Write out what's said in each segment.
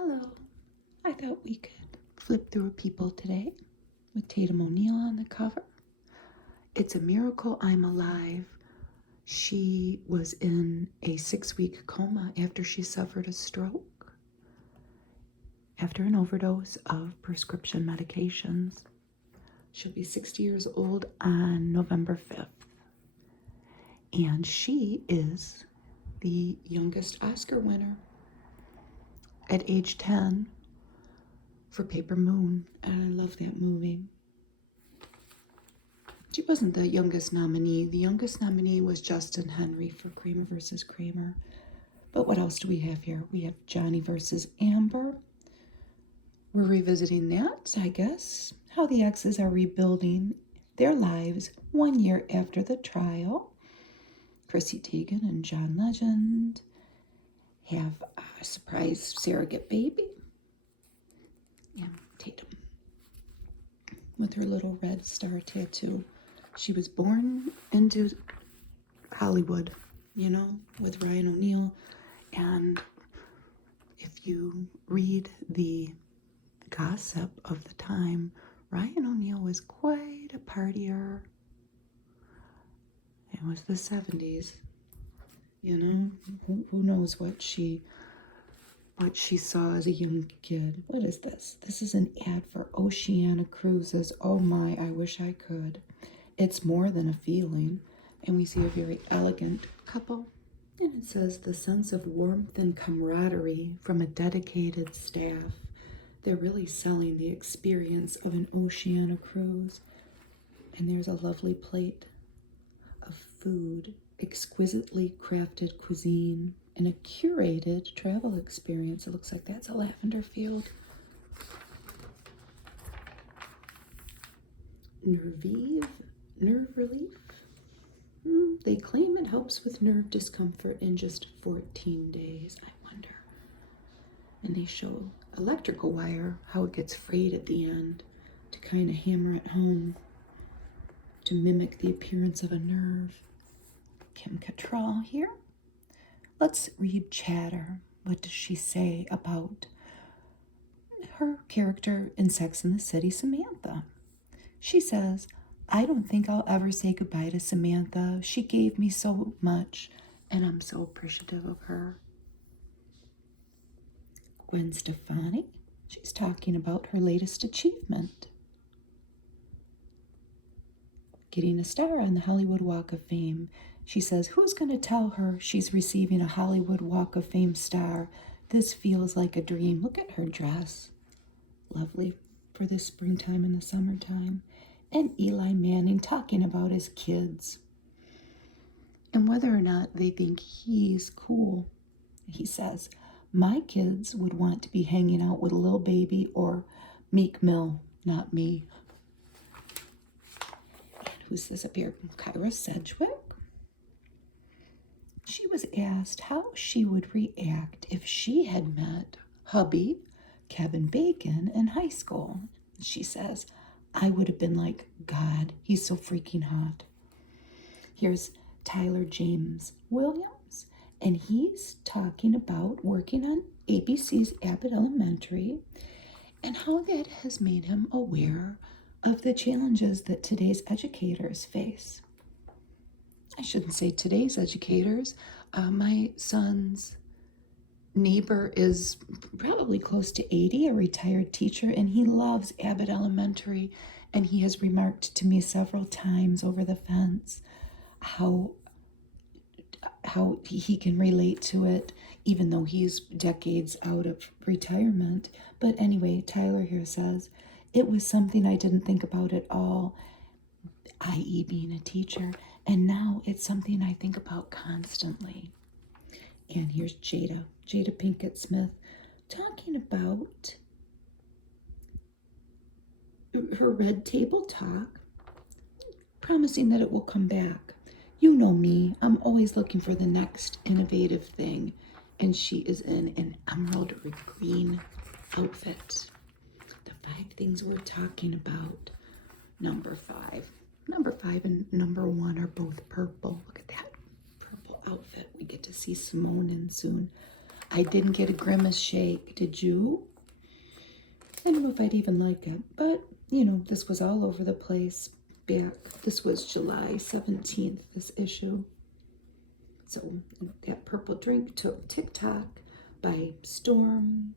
Hello. I thought we could flip through People today with Tatum O'Neal on the cover. It's a miracle I'm alive. She was in a 6-week coma after she suffered a stroke after an overdose of prescription medications. She'll be 60 years old on November 5th. And she is the youngest Oscar winner at age 10 for Paper Moon, and I love that movie. She wasn't the youngest nominee. The youngest nominee was Justin Henry for Kramer versus Kramer. But what else do we have here? We have Johnny versus Amber. We're revisiting that, I guess, how the exes are rebuilding their lives 1 year after the trial. Chrissy Teigen and John Legend have a surprise surrogate baby. And Tatum with her little red star tattoo. She was born into Hollywood, with Ryan O'Neal. And if you read the gossip of the time, Ryan O'Neal was quite a partier. It was the 70s. Who knows what she saw as a young kid. What is this? This is an ad for Oceana Cruises. Oh my, I wish I could. It's more than a feeling. And we see a very elegant couple. And it says the sense of warmth and camaraderie from a dedicated staff. They're really selling the experience of an Oceana cruise. And there's a lovely plate of food, exquisitely crafted cuisine, and a curated travel experience. It looks like that's a lavender field. Nervive, nerve relief. They claim it helps with nerve discomfort in just 14 days. I wonder. And they show electrical wire, how it gets frayed at the end to kind of hammer it home to mimic the appearance of a nerve. Kim Cattrall here. Let's read Chatter. What does she say about her character in Sex and the City, Samantha? She says, I don't think I'll ever say goodbye to Samantha. She gave me so much, and I'm so appreciative of her. Gwen Stefani, she's talking about her latest achievement. Getting a star on the Hollywood Walk of Fame. She says, who's going to tell her she's receiving a Hollywood Walk of Fame star? This feels like a dream. Look at her dress. Lovely for this springtime and the summertime. And Eli Manning talking about his kids and whether or not they think he's cool. He says, my kids would want to be hanging out with Lil Baby or Meek Mill, not me. And who's this up here? Kyra Sedgwick. She was asked how she would react if she had met hubby Kevin Bacon in high school. She says, I would have been like, God, he's so freaking hot. Here's Tyler James Williams, and he's talking about working on ABC's Abbott Elementary and how that has made him aware of the challenges that today's educators face. I shouldn't say today's educators. My son's neighbor is probably close to 80, a retired teacher, and he loves Abbott Elementary. And he has remarked to me several times over the fence how he can relate to it, even though he's decades out of retirement. But anyway, Tyler here says, it was something I didn't think about at all, i.e. being a teacher. And now it's something I think about constantly. And here's Jada Pinkett Smith, talking about her Red Table Talk, promising that it will come back. You know me, I'm always looking for the next innovative thing. And she is in an emerald green outfit. The 5 things we're talking about. Number 5 and number 1 are both purple. Look at that purple outfit. We get to see Simone in soon. I didn't get a Grimace shake. Did you? I don't know if I'd even like it, but you know, this was all over the place back. This was July 17th, this issue. So that purple drink took TikTok by storm.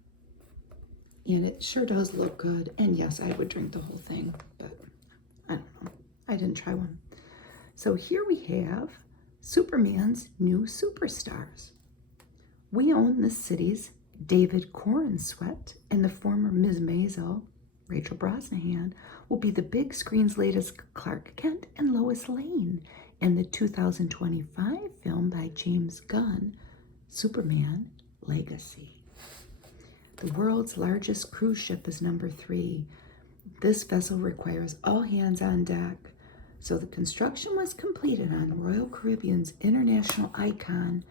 And it sure does look good. And yes, I would drink the whole thing, but I don't know. I didn't try one. So here we have Superman's new superstars. We own the city's David Corenswet and the former Ms. Maisel, Rachel Brosnahan, will be the big screen's latest Clark Kent and Lois Lane in the 2025 film by James Gunn, Superman Legacy. The world's largest cruise ship is number 3. This vessel requires all hands on deck. So the construction was completed on Royal Caribbean's international Icon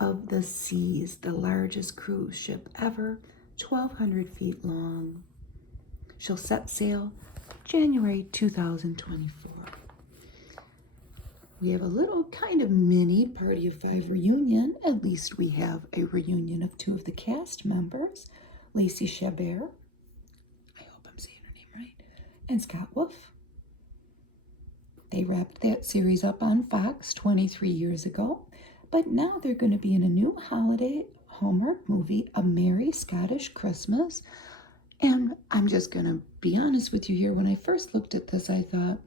of the Seas, the largest cruise ship ever, 1,200 feet long. She'll set sail January 2024. We have a little kind of mini Party of 5 reunion. At least we have a reunion of 2 of the cast members, Lacey Chabert, I hope I'm saying her name right, and Scott Wolf. They wrapped that series up on Fox 23 years ago, but now they're going to be in a new holiday Hallmark movie, A Merry Scottish Christmas. And I'm just going to be honest with you here. When I first looked at this, I thought,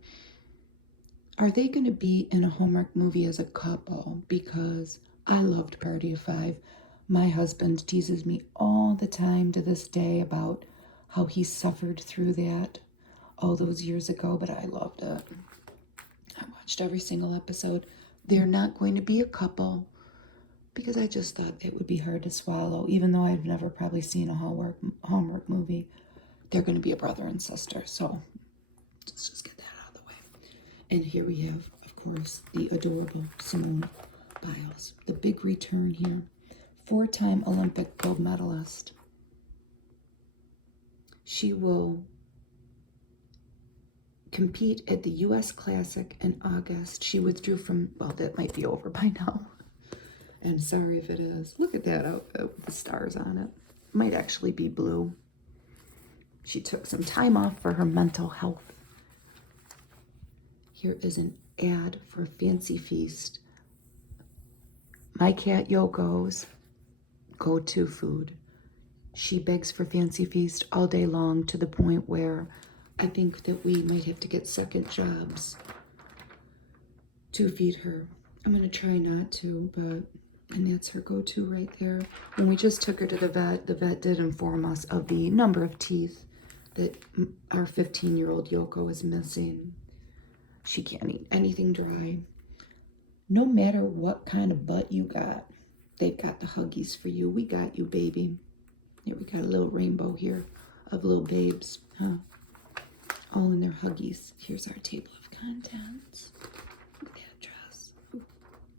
are they going to be in a Hallmark movie as a couple? Because I loved Party of 5. My husband teases me all the time to this day about how he suffered through that all those years ago, but I loved it. I watched every single episode. They're not going to be a couple because I just thought it would be hard to swallow, even though I've never probably seen a Hallmark movie. They're going to be a brother and sister, so let's just get that out of the way. And here we have, of course, the adorable Simone Biles, the big return here. 4-time Olympic gold medalist. She will compete at the U.S. Classic in August. She withdrew from, well, that might be over by now. And sorry if it is. Look at that outfit with the stars on it. It might actually be blue. She took some time off for her mental health. Here is an ad for Fancy Feast. My cat Yoko's go-to food. She begs for Fancy Feast all day long to the point where I think that we might have to get second jobs to feed her. I'm going to try not to, but, and that's her go-to right there. When we just took her to the vet did inform us of the number of teeth that our 15-year-old Yoko is missing. She can't eat anything dry. No matter what kind of butt you got, they've got the Huggies for you. We got you, baby. Here we got a little rainbow here of little babes, huh? All in their Huggies. Here's our table of contents. Look at that dress. Ooh,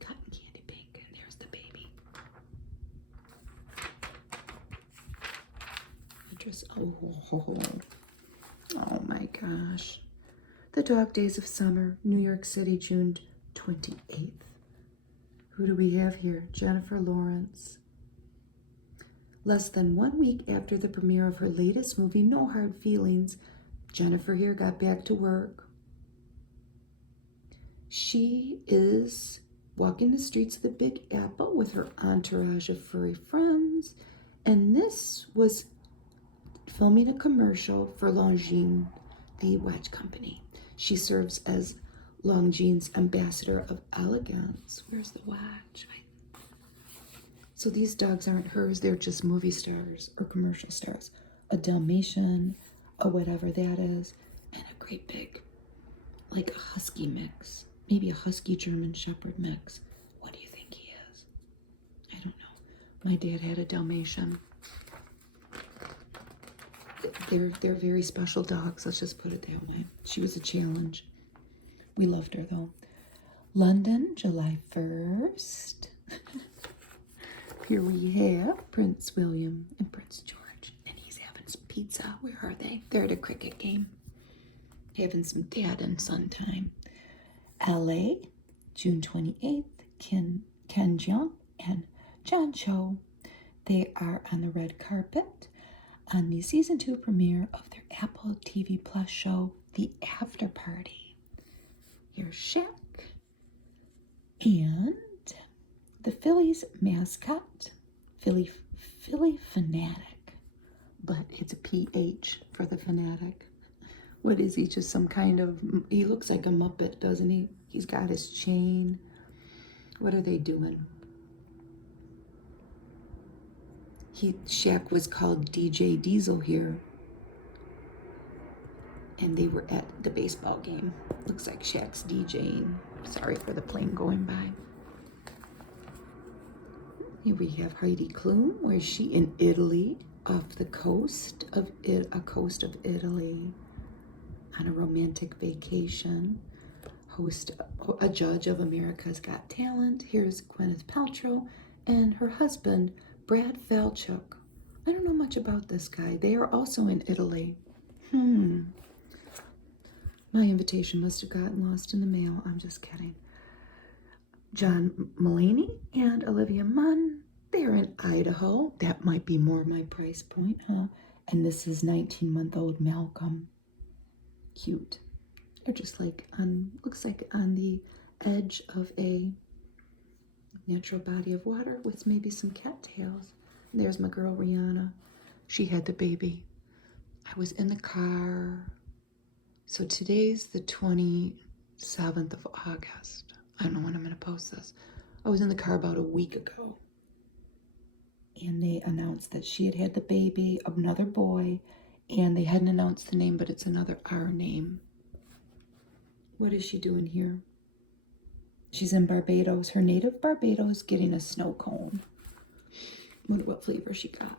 cotton candy pink. And there's the baby. The dress. Oh my gosh. The Dog Days of Summer, New York City, June 28th. Who do we have here? Jennifer Lawrence. Less than 1 week after the premiere of her latest movie, No Hard Feelings, Jennifer here got back to work. She is walking the streets of the Big Apple with her entourage of furry friends, and this was filming a commercial for Longines, the watch company. She serves as Longines' ambassador of elegance. Where's the watch? So these dogs aren't hers, they're just movie stars or commercial stars. A Dalmatian, or whatever that is, and a great big, like a husky mix. Maybe a husky German Shepherd mix. What do you think he is? I don't know. My dad had a Dalmatian. They're very special dogs, let's just put it that way. She was a challenge. We loved her though. London, July 1st. Here we have Prince William and Prince George, and he's having some pizza. Where are they? They're at a cricket game, having some dad and son time. LA, June 28th, Ken Jeong and John Cho. They are on the red carpet on the season 2 premiere of their Apple TV Plus show, The After Party. Here's Shaq and the Phillies mascot, Philly Fanatic, but it's a PH for the fanatic. What is he? Just some kind of, he looks like a Muppet, doesn't he? He's got his chain. What are they doing? Shaq was called DJ Diesel here. And they were at the baseball game. Looks like Shaq's DJing. Sorry for the plane going by. Here we have Heidi Klum. Where is she? In Italy, off the coast of Italy, on a romantic vacation. A judge of America's Got Talent. Here's Gwyneth Paltrow and her husband, Brad Falchuk. I don't know much about this guy. They are also in Italy. My invitation must have gotten lost in the mail. I'm just kidding. John Mulaney and Olivia Munn. They're in Idaho. That might be more my price point, huh? And this is 19-month-old Malcolm. Cute. They're just like looks like on the edge of a natural body of water with maybe some cattails. And there's my girl Rihanna. She had the baby. I was in the car. So today's the 27th of August. I don't know when I'm going to post this. I was in the car about a week ago. And they announced that she had the baby, another boy. And they hadn't announced the name, but it's another R name. What is she doing here? She's in Barbados, her native Barbados, getting a snow cone. Wonder what flavor she got.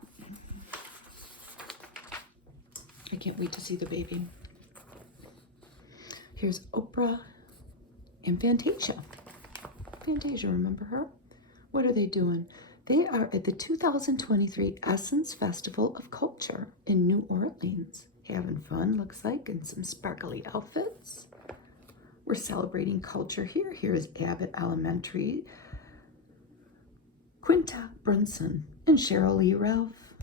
I can't wait to see the baby. Here's Oprah and Fantasia. Fantasia, remember her? What are they doing? They are at the 2023 Essence Festival of Culture in New Orleans. Having fun, looks like, in some sparkly outfits. We're celebrating culture here. Here is Abbott Elementary, Quinta Brunson, and Cheryl Lee Ralph,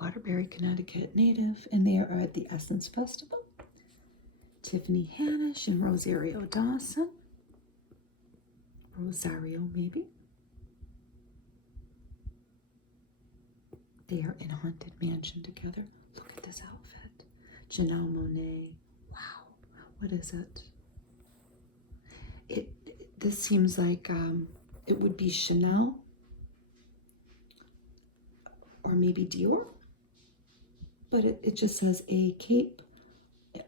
Waterbury, Connecticut native, and they are at the Essence Festival. Tiffany Haddish and Rosario Dawson. Rosario, maybe. They are in Haunted Mansion together. Look at this outfit. Janelle Monáe. Wow. What is it? This seems like it would be Chanel or maybe Dior, but it just says a cape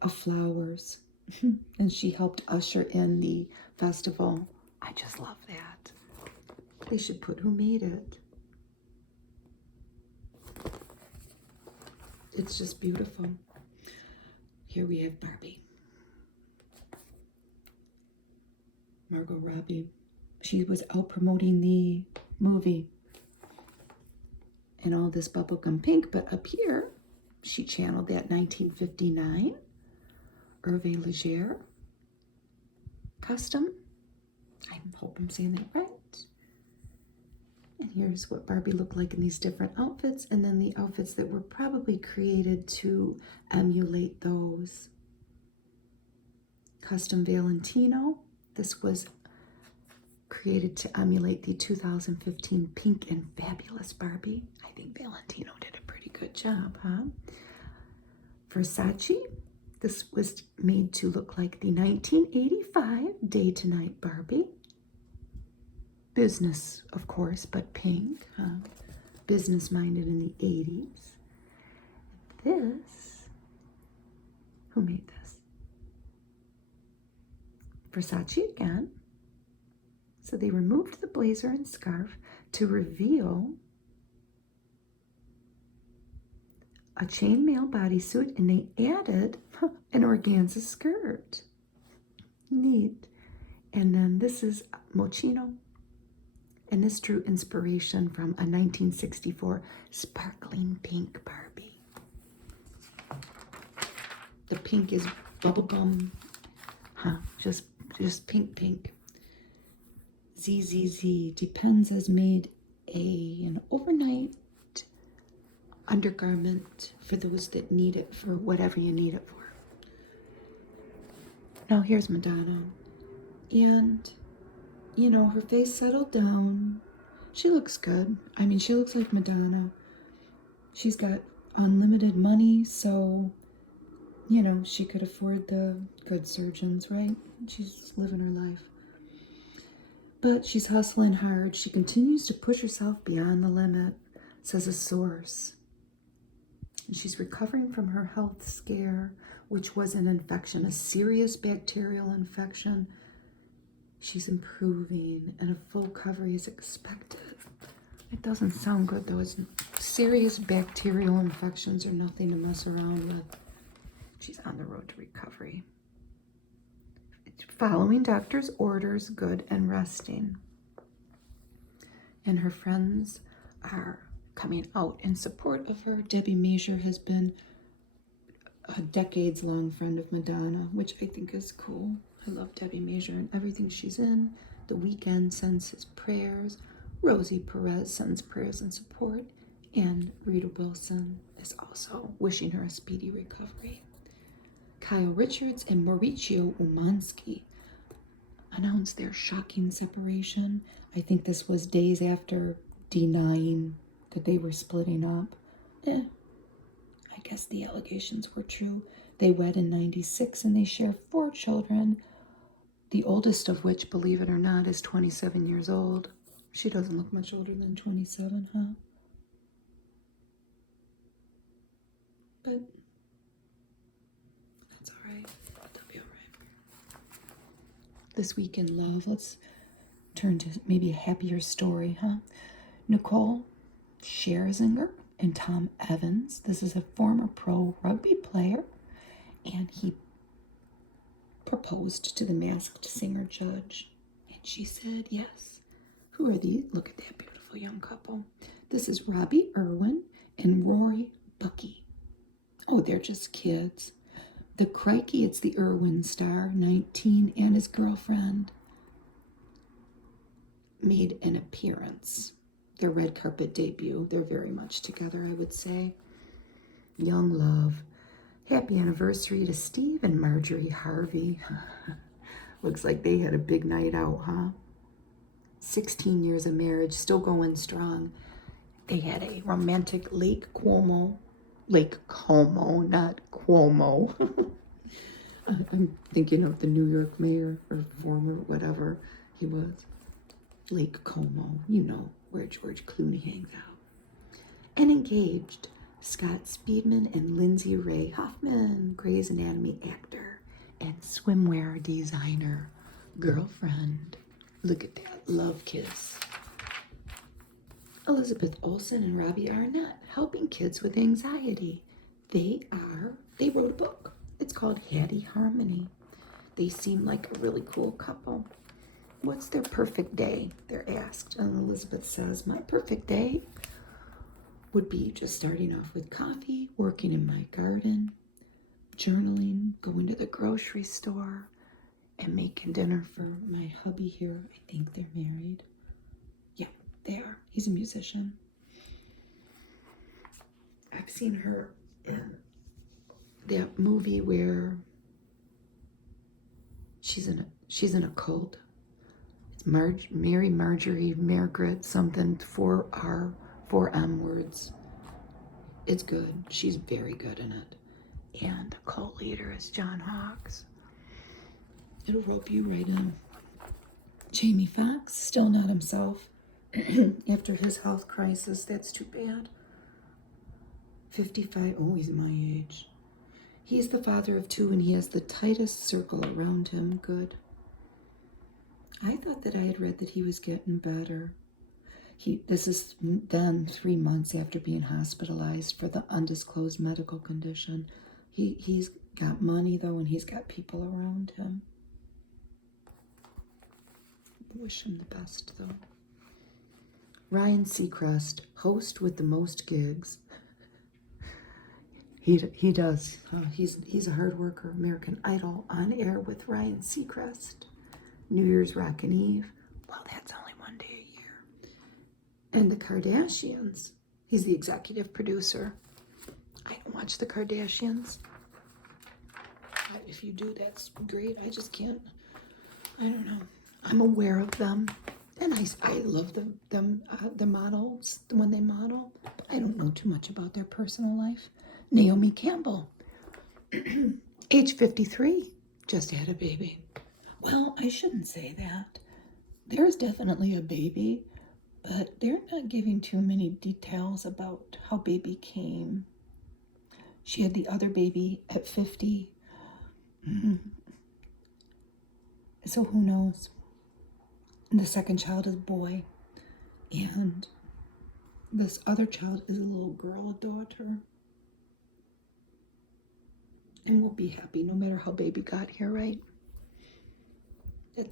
of flowers. And she helped usher in the festival. I just love that. They should put who made it. It's just beautiful. Here we have Barbie. Margot Robbie. She was out promoting the movie and all this bubblegum pink, but up here, she channeled that 1959 Hervé Leger custom. I hope I'm saying that right. And here's what Barbie looked like in these different outfits, and then the outfits that were probably created to emulate those. Custom Valentino. This was created to emulate the 2015 Pink and Fabulous Barbie. I think Valentino did a pretty good job, huh? Versace. This was made to look like the 1985 Day to Night Barbie. Business, of course, but pink, huh? Business-minded in the 80s. This, who made this? Versace again. So they removed the blazer and scarf to reveal a chainmail bodysuit, and they added an organza skirt. Neat. And then this is Moschino. And this drew inspiration from a 1964 sparkling pink Barbie. The pink is bubblegum, just pink. ZZZ, depends as made an overnight undergarment for those that need it for whatever you need it for. Now here's Madonna. And, you know, her face settled down. She looks good. I mean, she looks like Madonna. She's got unlimited money, so, you know, she could afford the good surgeons, right? She's living her life. But she's hustling hard. She continues to push herself beyond the limit, says a source. And she's recovering from her health scare, which was an infection, a serious bacterial infection. She's improving, and a full recovery is expected. It doesn't sound good, though. It's serious bacterial infections are nothing to mess around with. She's on the road to recovery. Following doctor's orders, good, and resting. And her friends are coming out in support of her. Debbie Major has been a decades-long friend of Madonna, which I think is cool. I love Debbie Major and everything she's in. The Weeknd sends his prayers. Rosie Perez sends prayers and support. And Rita Wilson is also wishing her a speedy recovery. Kyle Richards and Mauricio Umansky announced their shocking separation. I think this was days after denying that they were splitting up. I guess the allegations were true. They wed in 96 and they share 4 children, the oldest of which, believe it or not, is 27 years old. She doesn't look much older than 27, huh? But that's all right. They'll be all right. This week in love, let's turn to maybe a happier story, huh? Nicole Scherzinger and Tom Evans. This is a former pro rugby player, and he proposed to the Masked Singer judge, and she said yes. Who are these? Look at that beautiful young couple. This is Robbie Irwin and Rory Bucky. Oh, they're just kids. The crikey, it's the Irwin star, 19, and his girlfriend made an appearance. Their red carpet debut. They're very much together, I would say. Young love. Happy anniversary to Steve and Marjorie Harvey. Looks like they had a big night out, huh? 16 years of marriage, still going strong. They had a romantic Lake Como, not Cuomo. I'm thinking of the New York mayor, or former, whatever he was. Lake Como, you know, where George Clooney hangs out. And engaged, Scott Speedman and Lindsay Ray Hoffman, Grey's Anatomy actor and swimwear designer girlfriend. Look at that love kiss. Elizabeth Olsen and Robbie Arnett helping kids with anxiety. They wrote a book. It's called Hattie Harmony. They seem like a really cool couple. What's their perfect day? They're asked. And Elizabeth says, my perfect day would be just starting off with coffee, working in my garden, journaling, going to the grocery store, and making dinner for my hubby here. I think they're married. Yeah, they are. He's a musician. I've seen her in that movie where she's in a cult. It's Mary, Marjorie, Margaret, something, 4R, 4M words. It's good. She's very good in it. And the cult leader is John Hawkes. It'll rope you right in. Jamie Foxx, still not himself after his health crisis. That's too bad. 55. Oh, he's my age. He's the father of 2 and he has the tightest circle around him. Good. I thought that I had read that he was getting better. This is then 3 months after being hospitalized for the undisclosed medical condition. He's got money, though, and he's got people around him. Wish him the best, though. Ryan Seacrest, host with the most gigs. He does. He's a hard worker. American Idol on air with Ryan Seacrest. New Year's Rockin' Eve. Well, that's only one day a year. And the Kardashians. He's the executive producer. I don't watch the Kardashians. If you do, that's great. I just can't. I don't know. I'm aware of them, and I love the models when they model. But I don't know too much about their personal life. Naomi Campbell, age 53, just had a baby. Well, I shouldn't say that. There's definitely a baby, but they're not giving too many details about how baby came. She had the other baby at 50. So who knows? And the second child is a boy, and this other child is a little girl, a daughter. And we'll be happy no matter how baby got here, right?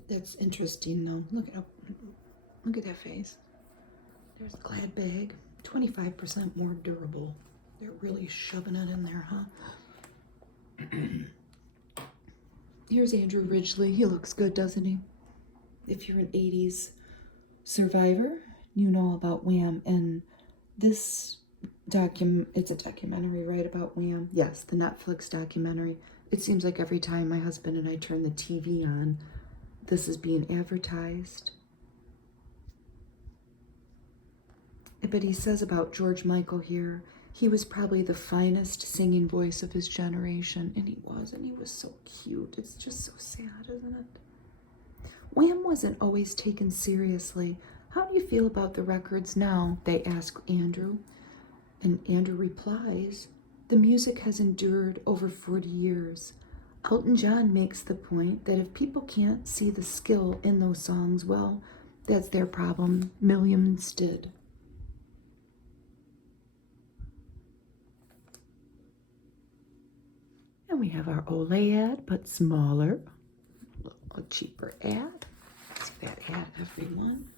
That's interesting, though. Look at that face. There's a glad bag, 25% more durable. They're really shoving it in there, huh? Here's Andrew Ridgeley. He looks good, doesn't he? If you're an 80s survivor, you know about Wham. And this it's a documentary, right, about Wham? Yes, the Netflix documentary. It seems like every time my husband and I turn the TV on, this is being advertised. But he says about George Michael here, he was probably the finest singing voice of his generation, and he was so cute. It's just so sad, isn't it? Wham wasn't always taken seriously. How do you feel about the records now? They ask Andrew. And Andrew replies, the music has endured over 40 years. Elton John makes the point that if people can't see the skill in those songs, well, that's their problem. Millions did. And we have our Olay ad, but smaller, a cheaper ad. See that ad, everyone.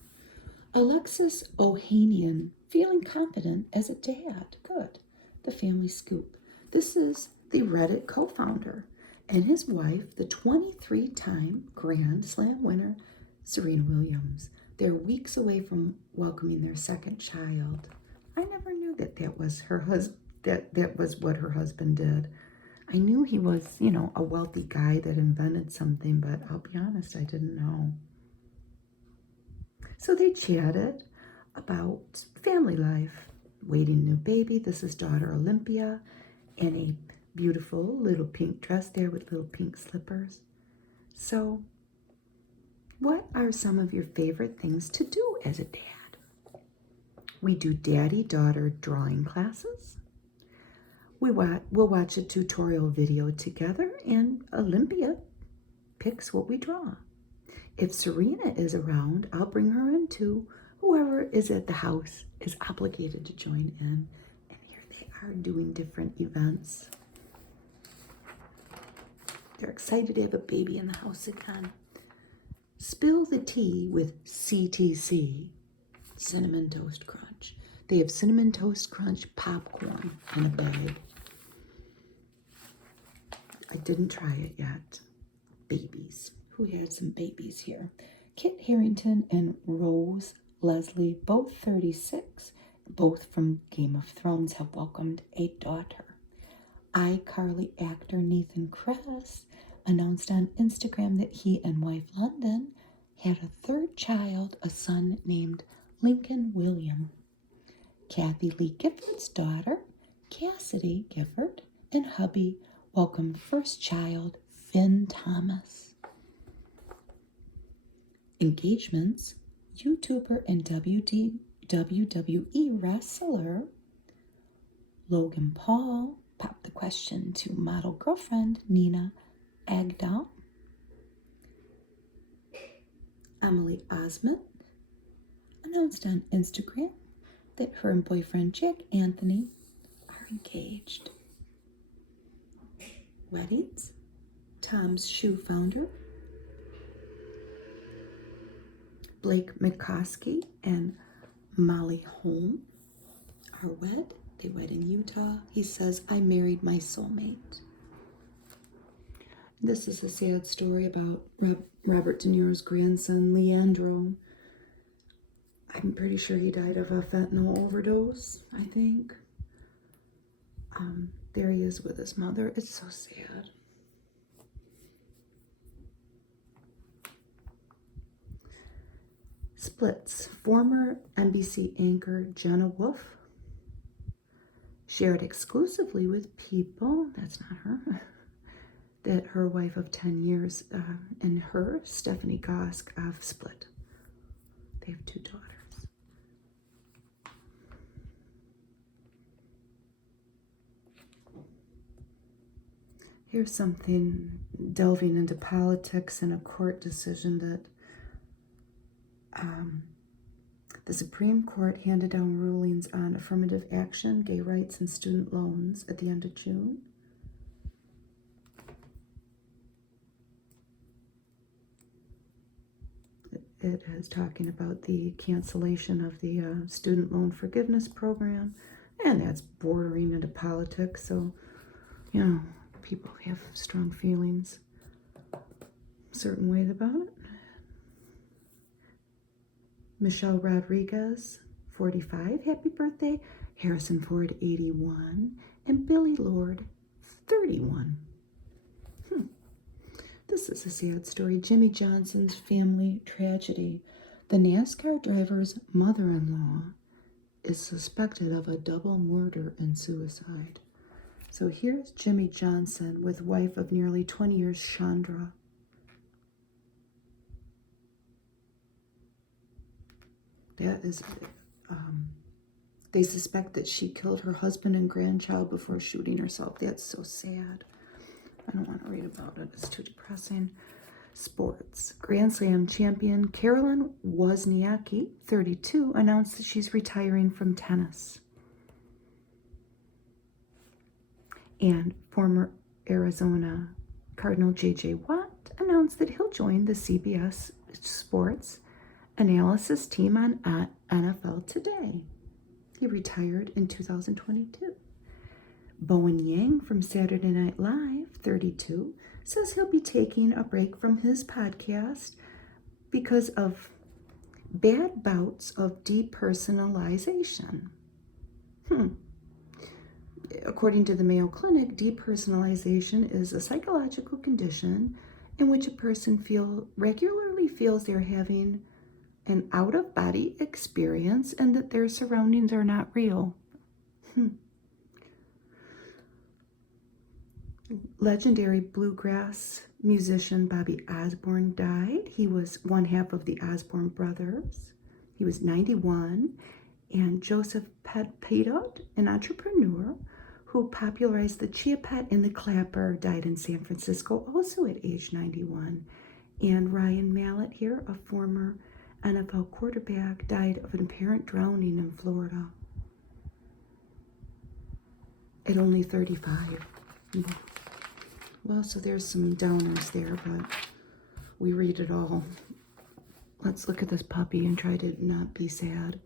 Alexis Ohanian, feeling confident as a dad. Good. The Family Scoop. This is the Reddit co-founder and his wife, the 23-time Grand Slam winner, Serena Williams. They're weeks away from welcoming their second child. I never knew that was her husband. That was what her husband did. I knew he was, a wealthy guy that invented something, but I'll be honest, I didn't know. So they chatted about family life, waiting new baby. This is daughter Olympia in a beautiful little pink dress there with little pink slippers. So what are some of your favorite things to do as a dad? We do daddy-daughter drawing classes. We'll watch a tutorial video together, and Olympia picks what we draw. If Serena is around, I'll bring her in too. Whoever is at the house is obligated to join in. And here they are doing different events. They're excited to have a baby in the house again. Spill the tea with CTC, Cinnamon Toast Crunch. They have Cinnamon Toast Crunch popcorn in a bag. I didn't try it yet. Babies. Who had some babies here? Kit Harington and Rose Leslie, both 36, both from Game of Thrones, have welcomed a daughter. iCarly actor Nathan Kress announced on Instagram that he and wife London had a third child, a son named Lincoln William. Kathy Lee Gifford's daughter, Cassidy Gifford, and hubby welcomed first child, Finn Thomas. Engagements, YouTuber and WWE wrestler Logan Paul popped the question to model girlfriend Nina Agdal. Emily Osment announced on Instagram that her and boyfriend Jack Anthony are engaged. Weddings, Tom's Shoe founder Blake McCoskey and Molly Holm are wed. They wed in Utah. He says, I married my soulmate. This is a sad story about Robert De Niro's grandson, Leandro. I'm pretty sure he died of a fentanyl overdose, I think. There he is with his mother. It's so sad. Splits. Former NBC anchor Jenna Wolfe shared exclusively with People, that's not her, that her wife of 10 years and her, Stephanie Gosk, have split. They have 2 daughters. Here's something delving into politics and a court decision that the Supreme Court handed down rulings on affirmative action, gay rights, and student loans at the end of June. It is talking about the cancellation of the student loan forgiveness program, and that's bordering into politics, so, you know, people have strong feelings certain ways about it. Michelle Rodriguez, 45, happy birthday. Harrison Ford, 81. And Billy Lord, 31. This is a sad story. Jimmy Johnson's family tragedy. The NASCAR driver's mother-in-law is suspected of a double murder and suicide. So here's Jimmy Johnson with wife of nearly 20 years, Chandra. That is, they suspect that she killed her husband and grandchild before shooting herself. That's so sad. I don't want to read about it. It's too depressing. Sports. Grand Slam champion Caroline Wozniacki, 32, announced that she's retiring from tennis. And former Arizona Cardinal J.J. Watt announced that he'll join the CBS Sports analysis team on NFL Today. He retired in 2022. Bowen Yang from Saturday Night Live, 32, says he'll be taking a break from his podcast because of bad bouts of depersonalization. According to the Mayo Clinic, depersonalization is a psychological condition in which a person regularly feels they're having an out-of-body experience and that their surroundings are not real. Legendary bluegrass musician Bobby Osborne died. He was one half of the Osborne brothers. He was 91. And Joseph Pettit, an entrepreneur who popularized the chia pet and the clapper, died in San Francisco, also at age 91. And Ryan Mallett here, a former NFL quarterback, died of an apparent drowning in Florida at only 35. Well, so there's some downers there, but we read it all. Let's look at this puppy and try to not be sad.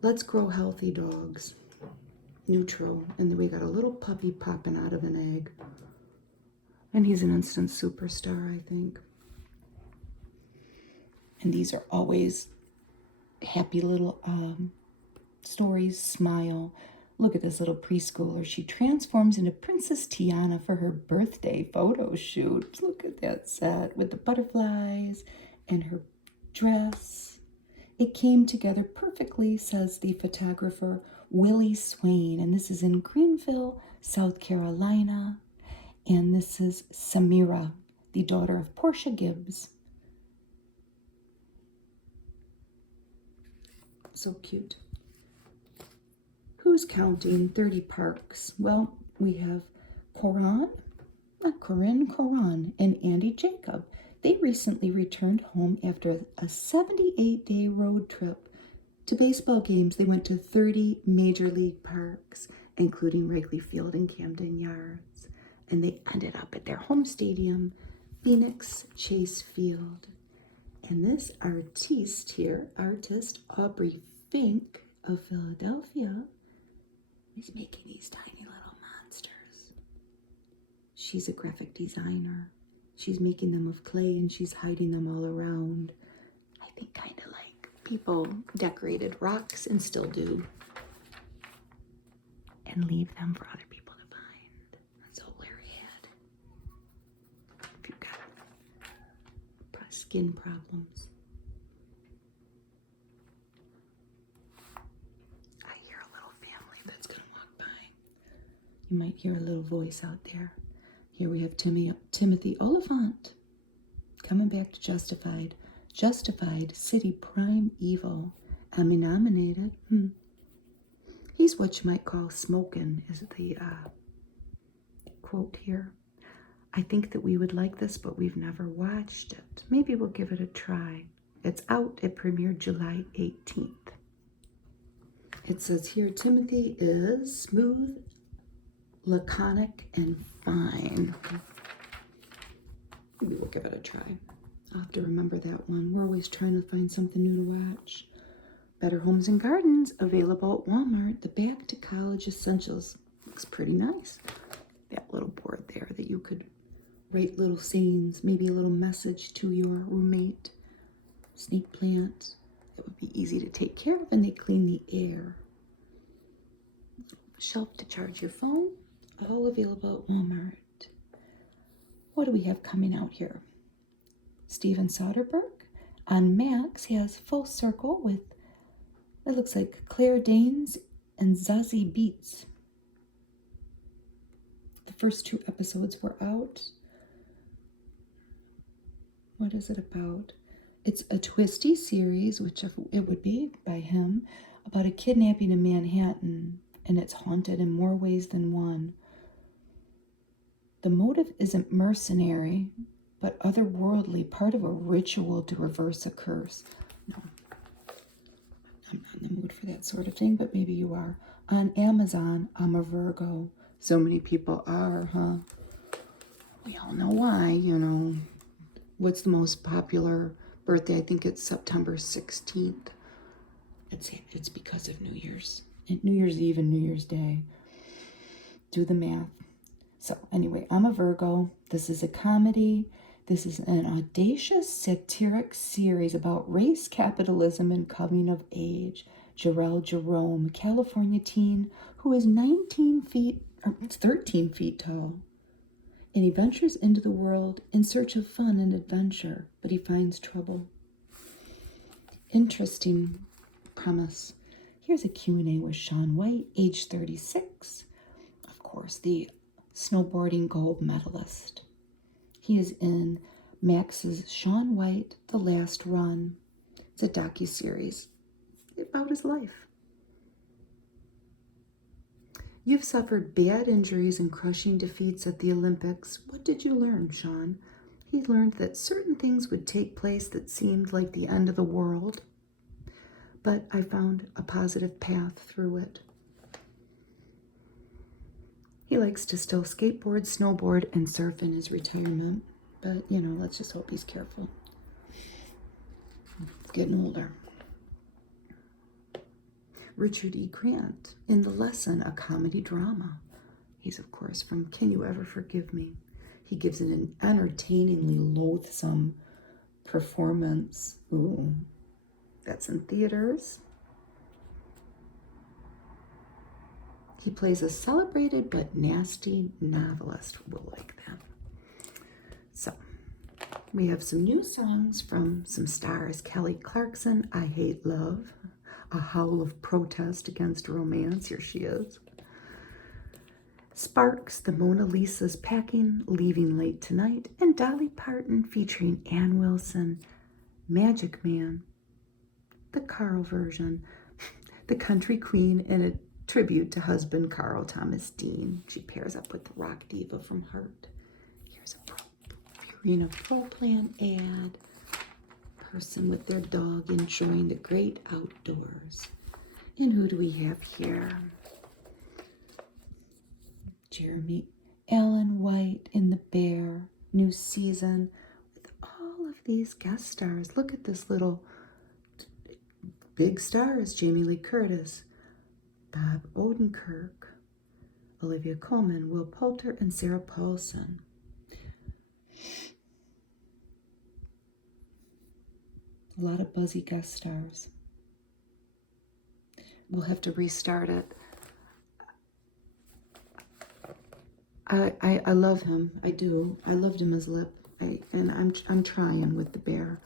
Let's grow healthy dogs. Neutral. And then we got a little puppy popping out of an egg. And he's an instant superstar, I think. And these are always happy little stories. Smile. Look at this little preschooler. She transforms into Princess Tiana for her birthday photo shoot. Look at that set with the butterflies and her dress. It came together perfectly, says the photographer Willie Swain. And this is in Greenville, South Carolina. And this is Samira, the daughter of Portia Gibbs. So cute. Who's counting 30 parks? Well, we have Corinne, and Andy Jacob. They recently returned home after a 78-day road trip to baseball games. They went to 30 major league parks, including Wrigley Field and Camden Yards. And they ended up at their home stadium, Phoenix Chase Field. And this artist Aubrey Fink of Philadelphia, is making these tiny little monsters. She's a graphic designer. She's making them of clay and she's hiding them all around. I think kind of like people decorated rocks and still do, and leave them for other people to find. That's all Larry had. If you've got skin problems. I hear a little family that's going to walk by. You might hear a little voice out there. Here we have Timothy Oliphant coming back to Justified. Justified, City Prime Evil. Emmy nominated. He's what you might call smoking, is the quote here. I think that we would like this, but we've never watched it. Maybe we'll give it a try. It's out. It premiered July 18th. It says here, Timothy is smooth, laconic, and fine. Maybe we'll give it a try. I'll have to remember that one. We're always trying to find something new to watch. Better Homes and Gardens, available at Walmart. The Back to College Essentials. Looks pretty nice. That little board there that you could write little sayings, maybe a little message to your roommate. Snake plant. That would be easy to take care of, and they clean the air. Shelf to charge your phone. All available at Walmart. What do we have coming out here? Steven Soderbergh on Max has Full Circle with, it looks like Claire Danes and Zazie Beetz. The first 2 episodes were out. What is it about? It's a twisty series, which it would be by him, about a kidnapping in Manhattan, and it's haunted in more ways than one. The motive isn't mercenary, but otherworldly, part of a ritual to reverse a curse. No, I'm not in the mood for that sort of thing, but maybe you are. On Amazon, I'm a Virgo. So many people are, huh? We all know why, you know. What's the most popular birthday? I think it's September 16th. It's because of New Year's Eve and New Year's Day. Do the math. So anyway, I'm a Virgo. This is a comedy. This is an audacious satiric series about race, capitalism, and coming of age. Jarrell Jerome, California teen who is 13 feet tall. And he ventures into the world in search of fun and adventure, but he finds trouble. Interesting premise. Here's a Q&A with Shaun White, age 36. Of course, the snowboarding gold medalist. He is in Max's Shaun White, The Last Run. It's a docuseries about his life. You've suffered bad injuries and crushing defeats at the Olympics. What did you learn, Shaun? He learned that certain things would take place that seemed like the end of the world, but I found a positive path through it. He likes to still skateboard, snowboard, and surf in his retirement. But, you know, let's just hope he's careful. He's getting older. Richard E. Grant, in The Lesson, a comedy drama. He's, of course, from Can You Ever Forgive Me? He gives it an entertainingly loathsome performance. Ooh, that's in theaters. He plays a celebrated but nasty novelist. We'll like that. So, we have some new songs from some stars. Kelly Clarkson, I Hate Love. A howl of protest against romance. Here she is. Sparks, the Mona Lisa's packing, leaving late tonight. And Dolly Parton featuring Ann Wilson, Magic Man. The Carl version. The country queen and a tribute to husband Carl Thomas Dean. She pairs up with the rock diva from Heart. Here's a Purina Pro Plan ad. Person with their dog enjoying the great outdoors. And who do we have here? Jeremy Allen White in The Bear, new season, with all of these guest stars. Look at this little big stars. Jamie Lee Curtis, Bob Odenkirk, Olivia Colman, Will Poulter, and Sarah Paulson. A lot of buzzy guest stars. We'll have to restart it. I love him. I do. I loved him as Lip. I'm trying with the bear.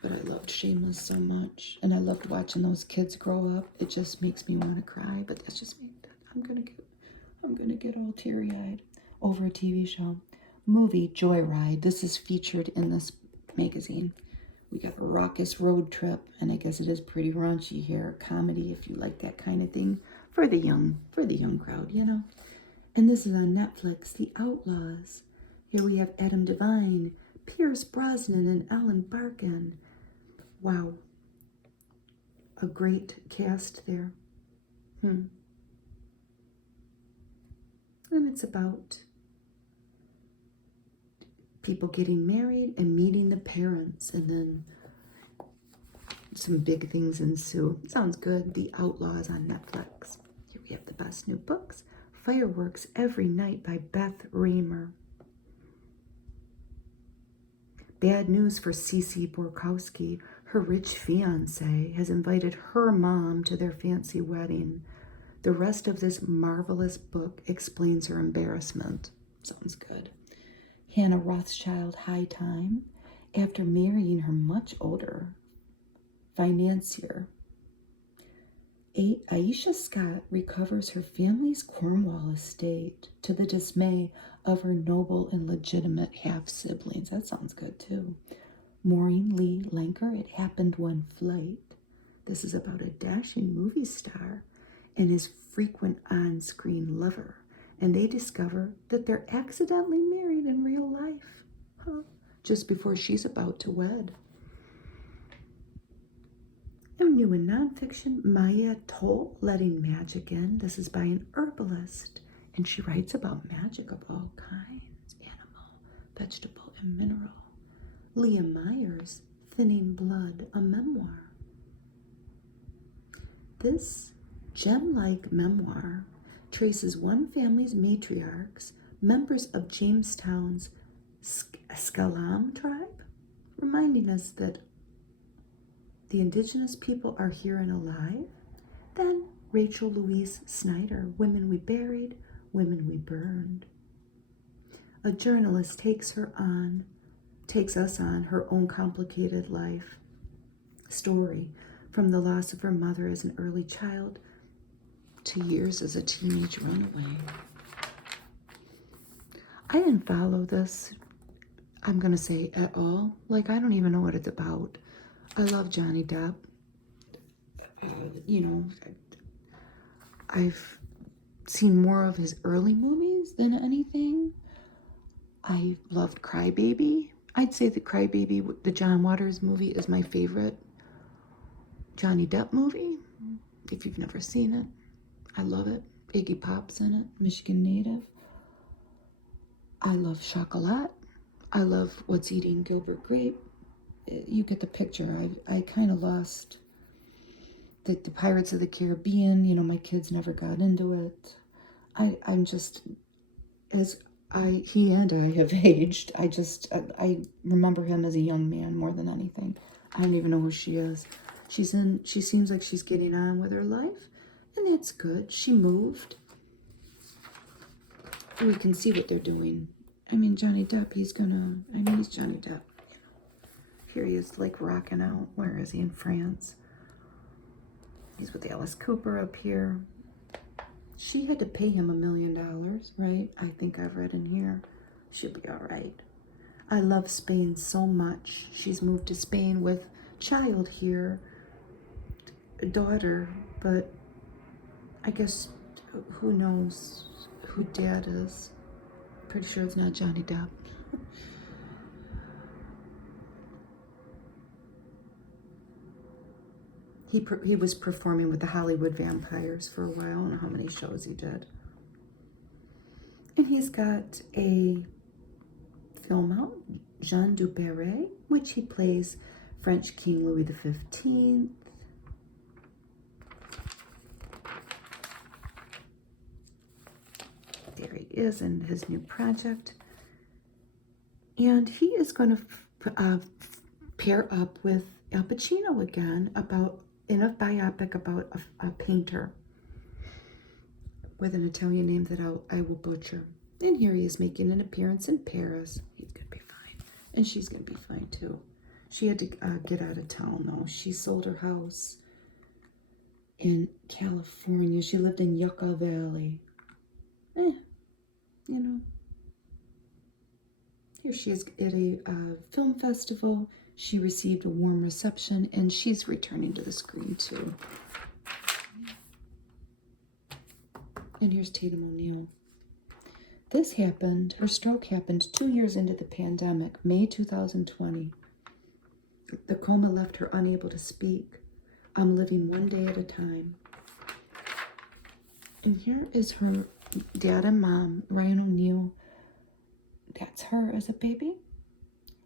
But I loved Shameless so much. And I loved watching those kids grow up. It just makes me want to cry. But that's just me. I'm gonna get all teary-eyed over a TV show. Movie Joyride. This is featured in this magazine. We got a raucous road trip, and I guess it is pretty raunchy here. Comedy, if you like that kind of thing, for the young crowd, you know. And this is on Netflix. The Outlaws. Here we have Adam Devine, Pierce Brosnan, and Ellen Barkin. Wow, a great cast there. And it's about people getting married and meeting the parents, and then some big things ensue. Sounds good. The Outlaws on Netflix. Here we have the best new books. Fireworks Every Night by Beth Reimer. Bad news for Cece Borkowski. Her rich fiancé has invited her mom to their fancy wedding. The rest of this marvelous book explains her embarrassment. Sounds good. Hannah Rothschild, High Time. After marrying her much older financier, Aisha Scott recovers her family's Cornwall estate to the dismay of her noble and legitimate half-siblings. That sounds good, too. Maureen Lee Lanker, It Happened One Flight. This is about a dashing movie star and his frequent on-screen lover, and they discover that they're accidentally married in real life, just before she's about to wed. And new in nonfiction, Maya Toll, Letting Magic In. This is by an herbalist, and she writes about magic of all kinds, animal, vegetable, and mineral. Leah Myers, Thinning Blood, a memoir. This gem-like memoir traces one family's matriarchs, members of Jamestown's Skalam tribe, reminding us that the indigenous people are here and alive. Then Rachel Louise Snyder, Women We Buried, Women We Burned. A journalist takes us on her own complicated life story, from the loss of her mother as an early child to years as a teenage runaway. I didn't follow this, I'm going to say, at all. Like, I don't even know what it's about. I love Johnny Depp. I've seen more of his early movies than anything. I loved Crybaby. I'd say that Crybaby, the John Waters movie, is my favorite Johnny Depp movie. If you've never seen it, I love it. Iggy Pop's in it, Michigan native. I love Chocolat. I love What's Eating Gilbert Grape. You get the picture. I kind of lost the Pirates of the Caribbean. My kids never got into it. I'm just, as he and I have aged, I remember him as a young man more than anything. I don't even know who she is. She seems like she's getting on with her life, and that's good. She moved. We can see what they're doing. Johnny Depp, he's Johnny Depp. Here he is, like, rocking out. Where is he? In France. He's with Alice Cooper up here. She had to pay him $1 million, right? I think I've read in here. She'll be all right. I love Spain so much. She's moved to Spain with child here, a daughter, but I guess who knows who dad is. Pretty sure it's not Johnny Depp. He was performing with the Hollywood Vampires for a while. I don't know how many shows he did. And he's got a film out, Jean du Barry, which he plays French King Louis XV. There he is in his new project. And he is going to pair up with Al Pacino again about in a biopic about a painter with an Italian name that I will butcher. And here he is making an appearance in Paris. He's going to be fine. And she's going to be fine too. She had to get out of town though. She sold her house in California. She lived in Yucca Valley. You know. Here she is at a film festival. She received a warm reception, and she's returning to the screen too. And here's Tatum O'Neal. This happened, her stroke happened 2 years into the pandemic, May 2020. The coma left her unable to speak. I'm living one day at a time. And here is her dad and mom, Ryan O'Neal. That's her as a baby.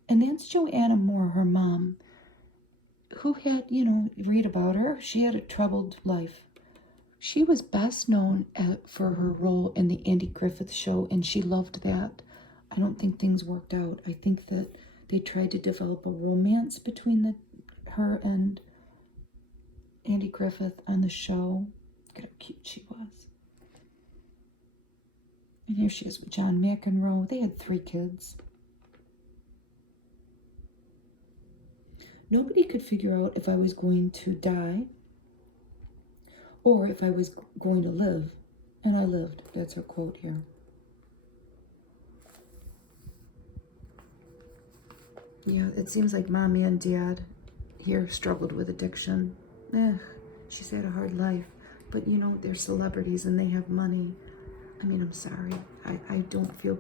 And that's Joanna Moore, her mom, who had, read about her. She had a troubled life. She was best known for her role in the Andy Griffith Show, and she loved that. I don't think things worked out. I think that they tried to develop a romance between her and Andy Griffith on the show. Look at how cute she was. And here she is with John McEnroe. They had 3 kids. Nobody could figure out if I was going to die or if I was going to live. And I lived. That's her quote here. Yeah, it seems like Mommy and Dad here struggled with addiction. She's had a hard life. But, they're celebrities and they have money. I mean, I'm sorry. I don't feel...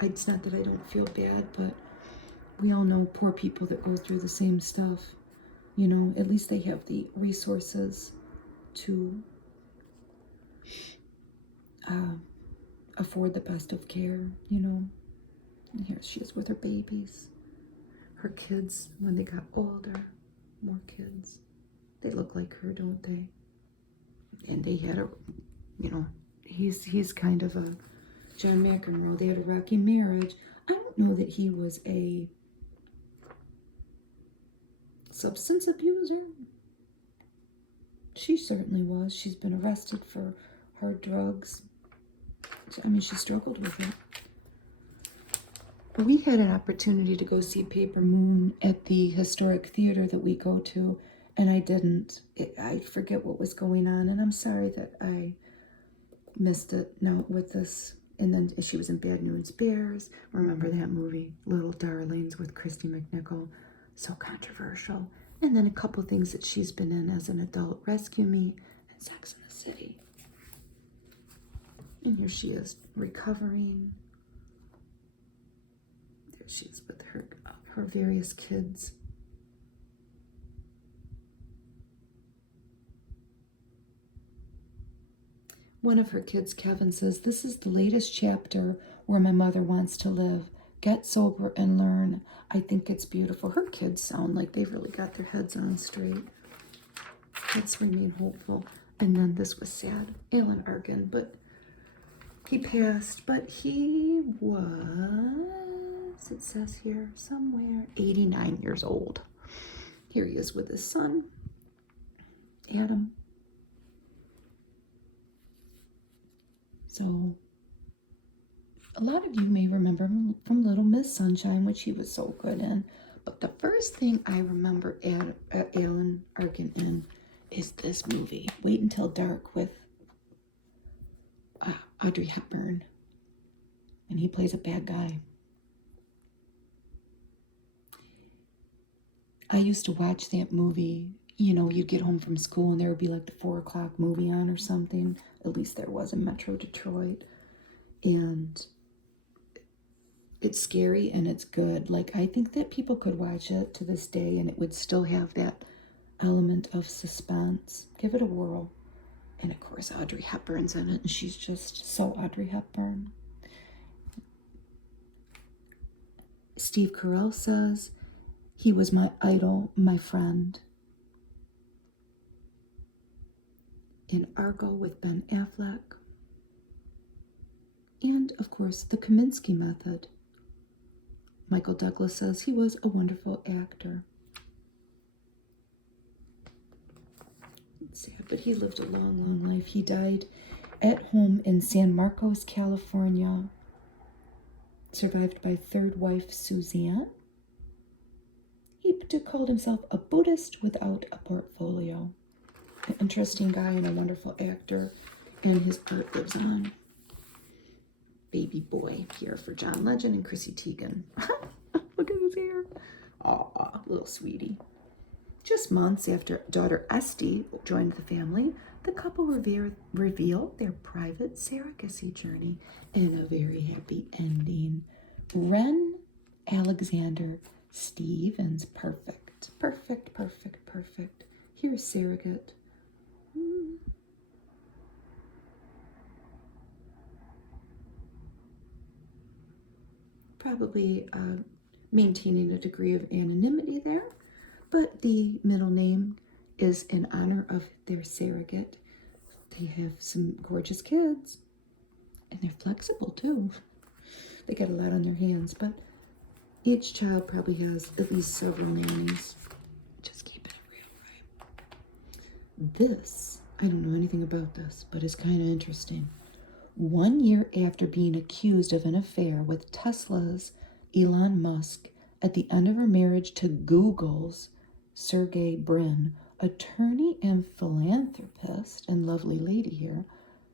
It's not that I don't feel bad, but we all know poor people that go through the same stuff. At least they have the resources to afford the best of care, And here she is with her babies. Her kids, when they got older, more kids. They look like her, don't they? And they had he's kind of a John McEnroe. They had a rocky marriage. I don't know that he was a substance abuser. She certainly was. She's been arrested for hard drugs. I mean, she struggled with it. We had an opportunity to go see Paper Moon at the historic theater that we go to, and I didn't. I forget what was going on, and I'm sorry that I missed it now with this. And then she was in Bad News Bears. Remember that movie, Little Darlings, with Christy McNichol? So controversial. And then a couple things that she's been in as an adult, Rescue Me and Sex and the City. And here she is recovering. There she is with her various kids. One of her kids, Kevin, says, "This is the latest chapter where my mother wants to live. Get sober and learn. I think it's beautiful." Her kids sound like they've really got their heads on straight. Let's remain hopeful. And then this was sad. Alan Arkin, but he passed. But he was, it says here somewhere, 89 years old. Here he is with his son, Adam. So, a lot of you may remember him from Little Miss Sunshine, which he was so good in. But the first thing I remember Alan Arkin in is this movie, Wait Until Dark, with Audrey Hepburn. And he plays a bad guy. I used to watch that movie. You'd get home from school and there would be like the 4 o'clock movie on or something. At least there was in Metro Detroit. And it's scary and it's good. Like, I think that people could watch it to this day and it would still have that element of suspense. Give it a whirl. And of course, Audrey Hepburn's in it, and she's just so Audrey Hepburn. Steve Carell says, "He was my idol, my friend." In Argo with Ben Affleck. And, of course, the Kaminsky Method. Michael Douglas says he was a wonderful actor. That's sad, but he lived a long, long life. He died at home in San Marcos, California, survived by third wife Suzanne. He called himself a Buddhist without a portfolio. An interesting guy and a wonderful actor, and his art lives on. Baby boy here for John Legend and Chrissy Teigen. Look at his hair. Aw, little sweetie. Just months after daughter Esty joined the family, the couple revealed their private surrogacy journey in a very happy ending. Ren Alexander Stevens, perfect. Here's surrogate. Probably maintaining a degree of anonymity there, but the middle name is in honor of their surrogate. They have some gorgeous kids, and they're flexible too. They got a lot on their hands, but each child probably has at least several nannies. Just keep it real, right? This, I don't know anything about this, but it's kind of interesting. 1 year after being accused of an affair with Tesla's Elon Musk at the end of her marriage to Google's Sergey Brin, attorney and philanthropist and lovely lady here,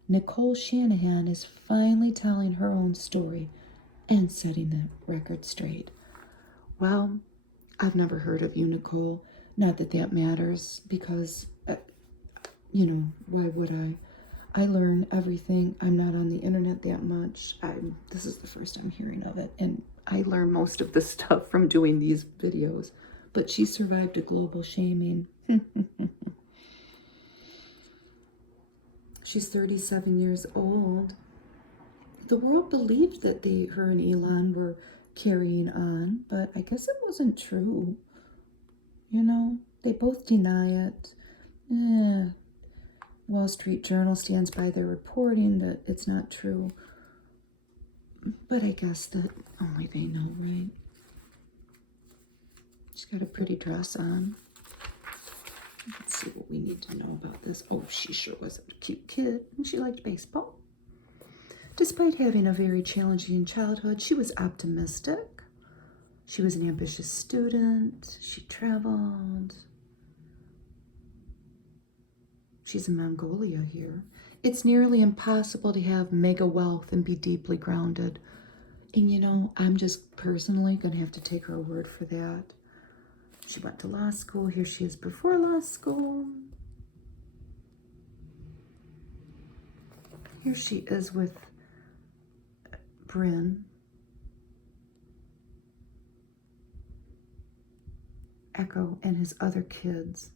Nicole Shanahan is finally telling her own story and setting the record straight. Well, I've never heard of you, Nicole. Not that that matters, because, why would I? I learn everything. I'm not on the internet that much. This is the first I'm hearing of it, and I learn most of this stuff from doing these videos. But she survived a global shaming. She's 37 years old. The world believed that her and Elon were carrying on, but I guess it wasn't true. They both deny it. Wall Street Journal stands by their reporting that it's not true. But I guess that only they know, right? She's got a pretty dress on. Let's see what we need to know about this. Oh, she sure was a cute kid, and she liked baseball. Despite having a very challenging childhood, she was optimistic. She was an ambitious student. She traveled. She's in Mongolia here. It's nearly impossible to have mega wealth and be deeply grounded. And I'm just personally going to have to take her word for that. She went to law school. Here she is before law school. Here she is with Bryn. Echo and his other kids,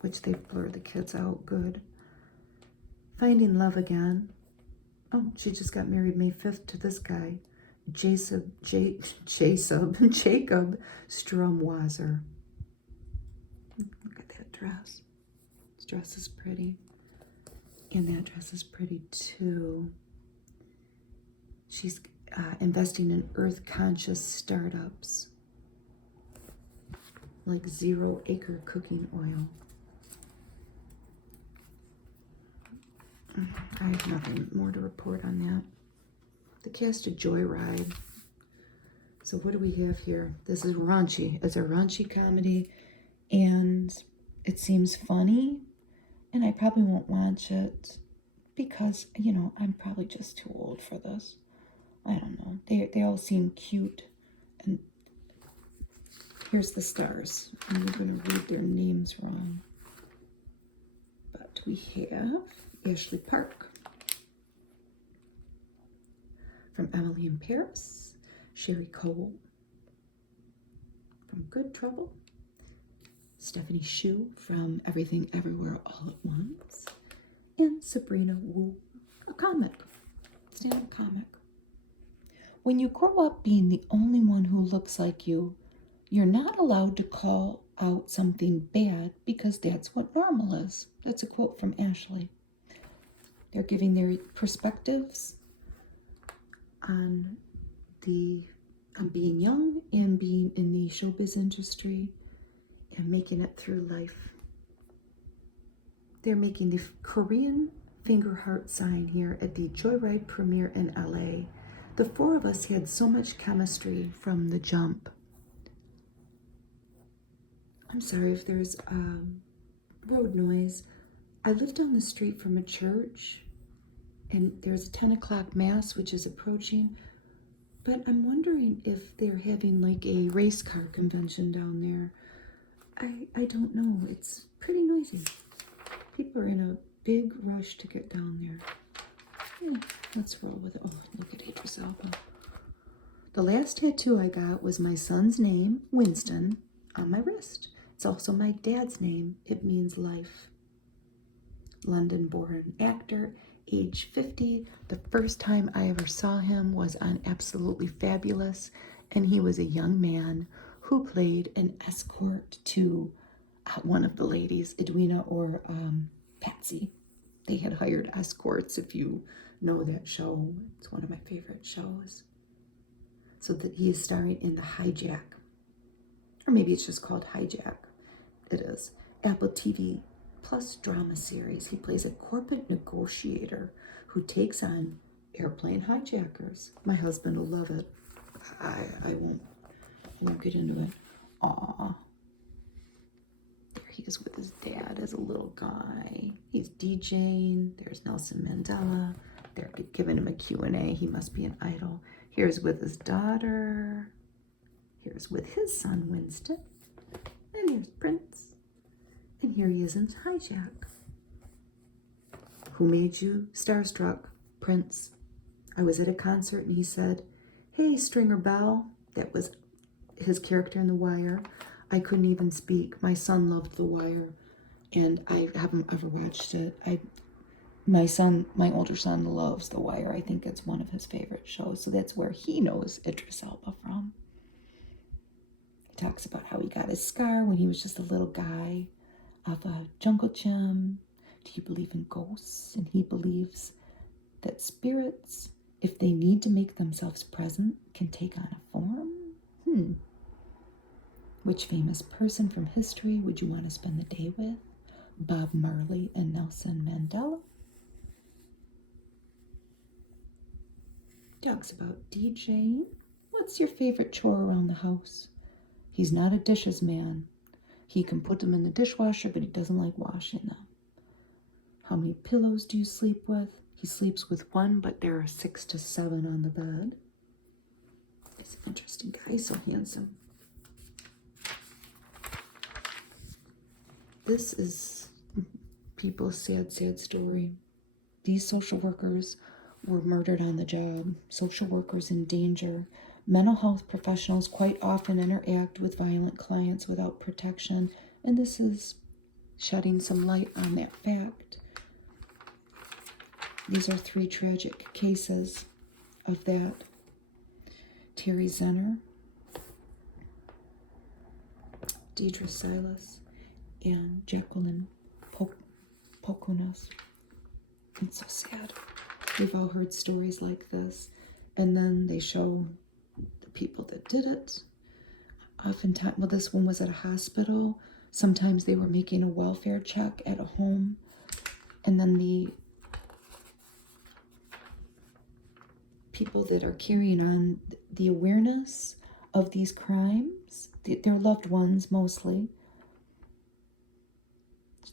which they've blurred the kids out good. Finding love again. Oh, she just got married May 5th to this guy, Jacob Stromwasser. Look at that dress. This dress is pretty. And that dress is pretty too. She's investing in earth-conscious startups, like 0 Acre Cooking Oil. I have nothing more to report on that. The cast of Joyride. So what do we have here? This is raunchy. It's a raunchy comedy, and it seems funny, and I probably won't watch it because, I'm probably just too old for this. I don't know. They all seem cute, and here's the stars. I'm going to read their names wrong. But we have Ashley Park from Emily in Paris, Sherry Cole from Good Trouble, Stephanie Shu from Everything Everywhere All at Once, and Sabrina Wu, a comic, stand-up comic. When you grow up being the only one who looks like you, you're not allowed to call out something bad because that's what normal is. That's a quote from Ashley. They're giving their perspectives on being young and being in the showbiz industry and making it through life. They're making the Korean finger heart sign here at the Joyride premiere in LA. The four of us had so much chemistry from the jump. I'm sorry if there's road noise. I live down the street from a church, and there's a 10 o'clock mass, which is approaching. But I'm wondering if they're having like a race car convention down there. I don't know. It's pretty noisy. People are in a big rush to get down there. Yeah, let's roll with it. Oh, look at Idris Elba. The last tattoo I got was my son's name, Winston, on my wrist. It's also my dad's name. It means life. London-born actor, age 50. The first time I ever saw him was on Absolutely Fabulous, and he was a young man who played an escort to one of the ladies, Edwina or Patsy. They had hired escorts, if you know that show. It's one of my favorite shows. So that he is starring in The Hijack. Or maybe it's just called Hijack. It is. Apple TV Plus drama series. He plays a corporate negotiator who takes on airplane hijackers. My husband will love it. I won't get into it. Aw. There he is with his dad as a little guy. He's DJing. There's Nelson Mandela. They're giving him a Q&A. He must be an idol. Here's with his daughter. Here's with his son, Winston. And here's Prince. And here he is in Hijack. Who made you starstruck? Prince. I was at a concert and he said, "Hey, Stringer Bell." That was his character in The Wire. I couldn't even speak. My son loved The Wire, and I haven't ever watched it. My older son loves The Wire. I think it's one of his favorite shows. So that's where he knows Idris Elba from. He talks about how he got his scar when he was just a little guy off a jungle gym. Do you believe in ghosts? And he believes that spirits, if they need to make themselves present, can take on a form. Which famous person from history would you want to spend the day with? Bob Marley and Nelson Mandela? Talks about DJing. What's your favorite chore around the house? He's not a dishes man. He can put them in the dishwasher, but he doesn't like washing them. How many pillows do you sleep with? He sleeps with one, but there are 6 to 7 on the bed. He's an interesting guy, so handsome. This is people's sad, sad story. These social workers were murdered on the job. Social workers in danger. Mental health professionals quite often interact with violent clients without protection, and this is shedding some light on that fact. These are 3 tragic cases of that. Terry Zenner, Deidre Silas, and Jacqueline Poconos. It's so sad. We've all heard stories like this, and then they show the people that did it. Oftentimes, well, this one was at a hospital. Sometimes they were making a welfare check at a home, and then the people that are carrying on the awareness of these crimes, their loved ones mostly,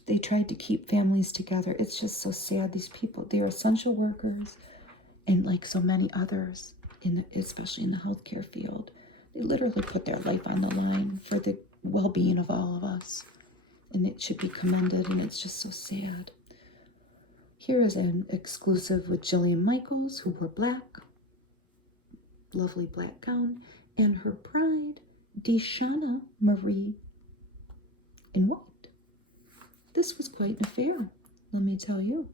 they tried to keep families together. It's just so sad. These people, they're essential workers, and like so many others, especially in the healthcare field, they literally put their life on the line for the well-being of all of us. And it should be commended, and it's just so sad. Here is an exclusive with Jillian Michaels, who wore black, lovely black gown, and her bride, Deshauna Marie, in white. This was quite an affair, let me tell you.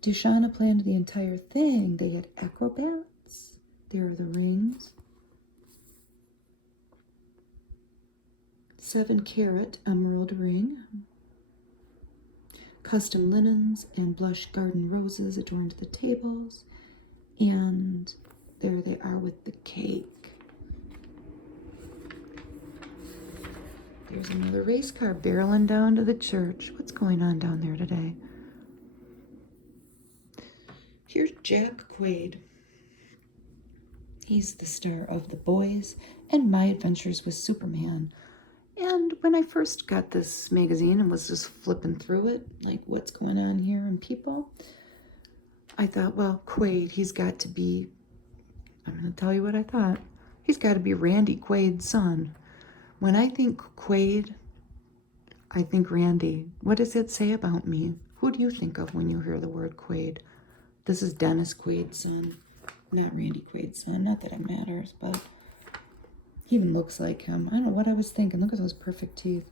Deshauna planned the entire thing. They had acrobats. There are the rings. 7-carat emerald ring. Custom linens and blush garden roses adorned the tables. And there they are with the cake. There's another race car barreling down to the church. What's going on down there today? Here's Jack Quaid. He's the star of The Boys and My Adventures with Superman. And when I first got this magazine and was just flipping through it, like what's going on here and people, I thought, well, Quaid, he's got to be, I'm going to tell you what I thought. He's got to be Randy Quaid's son. When I think Quaid, I think Randy. What does it say about me? Who do you think of when you hear the word Quaid? This is Dennis Quaid's son, not Randy Quaid's son. Not that it matters, but he even looks like him. I don't know what I was thinking. Look at those perfect teeth.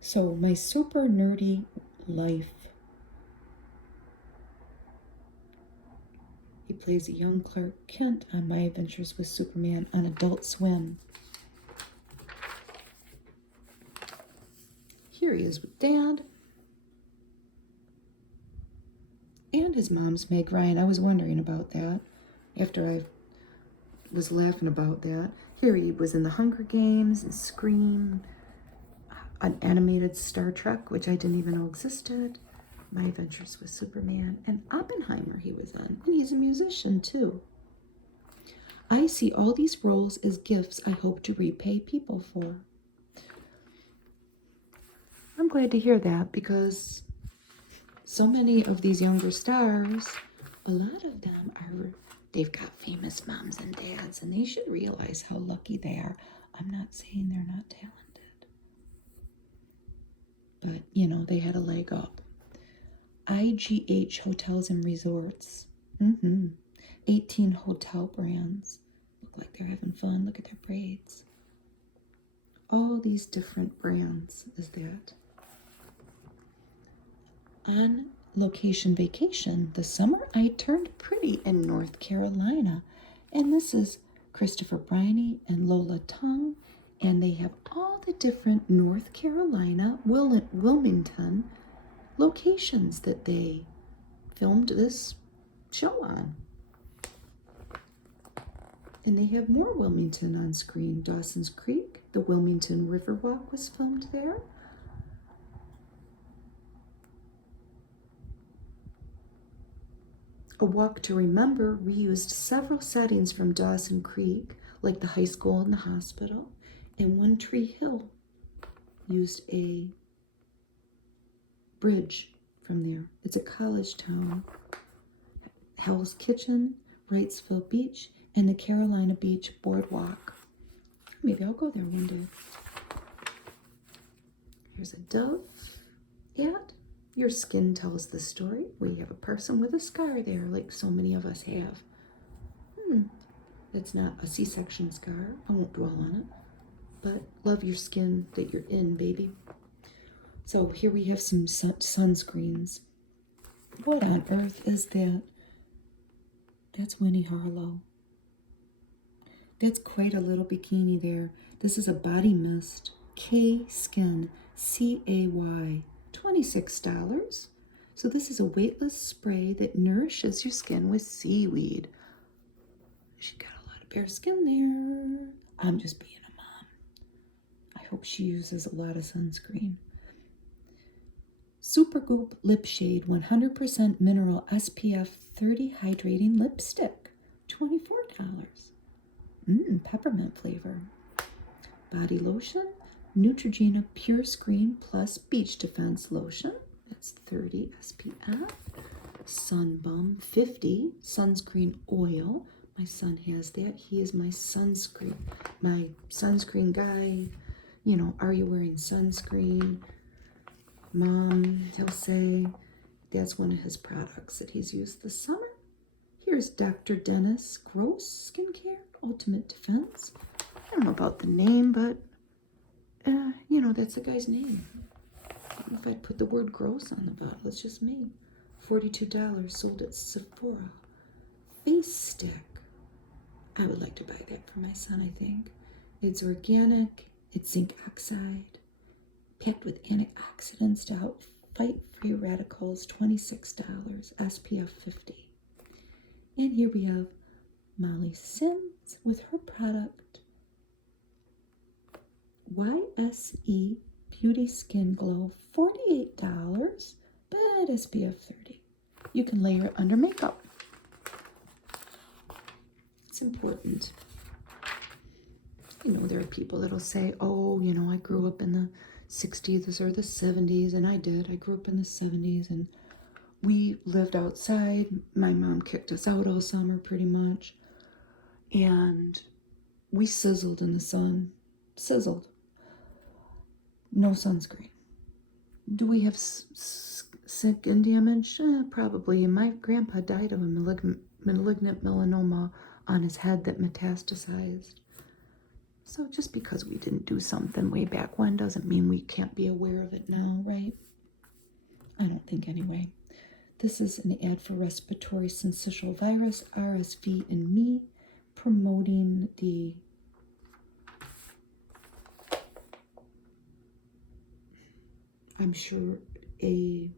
So, my super nerdy life. He plays a young Clark Kent on My Adventures with Superman on Adult Swim. Here he is with Dad. And his mom's Meg Ryan. I was wondering about that after I was laughing about that. Here he was in the Hunger Games and Scream, an animated Star Trek, which I didn't even know existed, My Adventures with Superman, and Oppenheimer he was in. And he's a musician too. I see all these roles as gifts I hope to repay people for. I'm glad to hear that because so many of these younger stars, a lot of them they've got famous moms and dads, and they should realize how lucky they are. I'm not saying they're not talented, but, you know, they had a leg up. IGH Hotels and Resorts. 18 hotel brands. Look like they're having fun. Look at their braids. All these different brands is that. On location vacation this summer, I turned pretty in North Carolina. And this is Christopher Briney and Lola Tung. And they have all the different North Carolina, Wilmington locations that they filmed this show on. And they have more Wilmington on screen. Dawson's Creek, the Wilmington Riverwalk was filmed there. A Walk to Remember reused several settings from Dawson Creek, like the high school and the hospital, and One Tree Hill used a bridge from there. It's a college town. Hell's Kitchen, Wrightsville Beach, and the Carolina Beach Boardwalk. Maybe I'll go there one day. Here's a Dove ad. Your skin tells the story. We have a person with a scar there, like so many of us have. It's not a C-section scar. I won't dwell on it. But love your skin that you're in, baby. So here we have some sunscreens. What on earth is that? That's Winnie Harlow. That's quite a little bikini there. This is a body mist. K-Skin, C-A-Y, $26. So this is a weightless spray that nourishes your skin with seaweed. She got a lot of bare skin there. I'm just being a mom. I hope she uses a lot of sunscreen. Supergoop Lip Shade 100% Mineral SPF 30 Hydrating Lipstick, $24. Peppermint flavor. Body lotion, Neutrogena Pure Screen Plus Beach Defense Lotion. That's 30 SPF. Sun Bum 50 Sunscreen Oil. My son has that. He is my sunscreen guy. You know, are you wearing sunscreen? Mom, he'll say. That's one of his products that he's used this summer. Here's Dr. Dennis Gross Skincare Ultimate Defense. I don't know about the name, but, you know, that's the guy's name. I don't know if I'd put the word gross on the bottle. It's just me. $42 sold at Sephora. Face stick. I would like to buy that for my son, I think. It's organic. It's zinc oxide. Packed with antioxidants to help fight free radicals. $26. SPF 50. And here we have Molly Sims with her product YSE Beauty Skin Glow, $48, but SPF 30. You can layer it under makeup. It's important. You know, there are people that'll say, oh, you know, I grew up in the 60s or the 70s, and I did. I grew up in the 70s, and we lived outside. My mom kicked us out all summer pretty much, and we sizzled in the sun. Sizzled. No sunscreen. Do we have skin damage? Probably. And my grandpa died of a malignant melanoma on his head that metastasized. So just because we didn't do something way back when doesn't mean we can't be aware of it now, right? I don't think anyway. This is an ad for respiratory syncytial virus, RSV in me, promoting the I'm sure an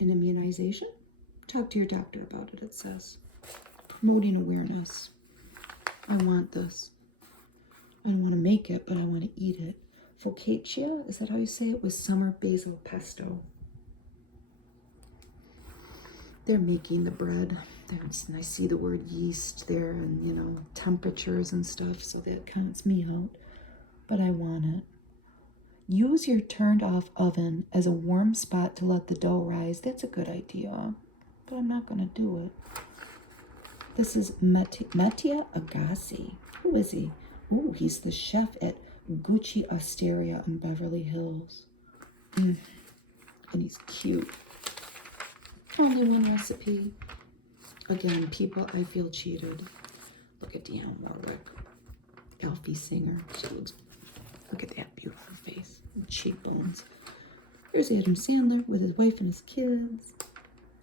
immunization. Talk to your doctor about it, it says. Promoting awareness. I want this. I don't want to make it, but I want to eat it. Focaccia, is that how you say it? With summer basil pesto. They're making the bread. And I see the word yeast there and, you know, temperatures and stuff, so that counts me out. But I want it. Use your turned off oven as a warm spot to let the dough rise. That's a good idea, but I'm not going to do it. This is Mattia Agassi. Who is he? Oh, he's the chef at Gucci Osteria in Beverly Hills. And he's cute. Only one recipe. Again, people, I feel cheated. Look at Deanne Warwick. Alfie Singer. She looks, look at that beautiful face and cheekbones. Here's Adam Sandler with his wife and his kids.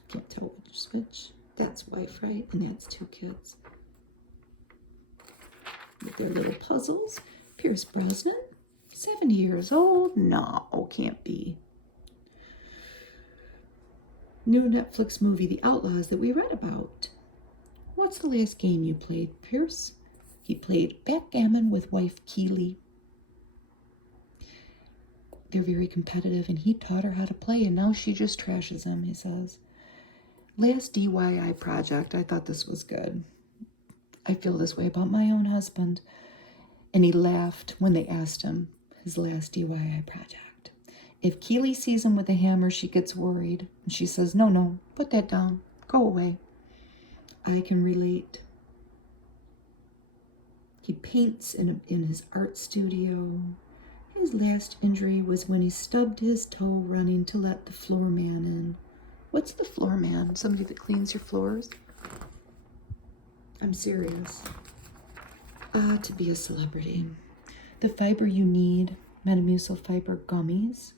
Can't tell which. That's wife, right? And that's 2 kids. With their little puzzles. Pierce Brosnan, 70 years old. No, can't be. New Netflix movie, The Outlaws, that we read about. What's the last game you played, Pierce? He played backgammon with wife Keely. They're very competitive, and he taught her how to play, and now she just trashes him, he says. Last DIY project, I thought this was good. I feel this way about my own husband. And he laughed when they asked him his last DIY project. If Keely sees him with a hammer, she gets worried. And she says, no, put that down. Go away. I can relate. He paints in his art studio. His last injury was when he stubbed his toe running to let the floor man in. What's the floor man? Somebody that cleans your floors? I'm serious. To be a celebrity. The fiber you need, Metamucil fiber gummies.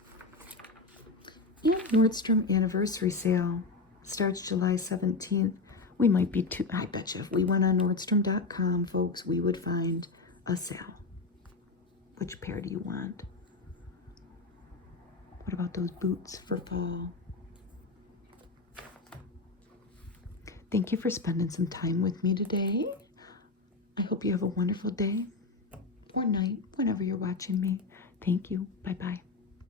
And Nordstrom anniversary sale starts July 17th. We might be too, I bet you if we went on Nordstrom.com, folks, we would find a sale. Which pair do you want? What about those boots for fall? Thank you for spending some time with me today. I hope you have a wonderful day or night, whenever you're watching me. Thank you. Bye-bye.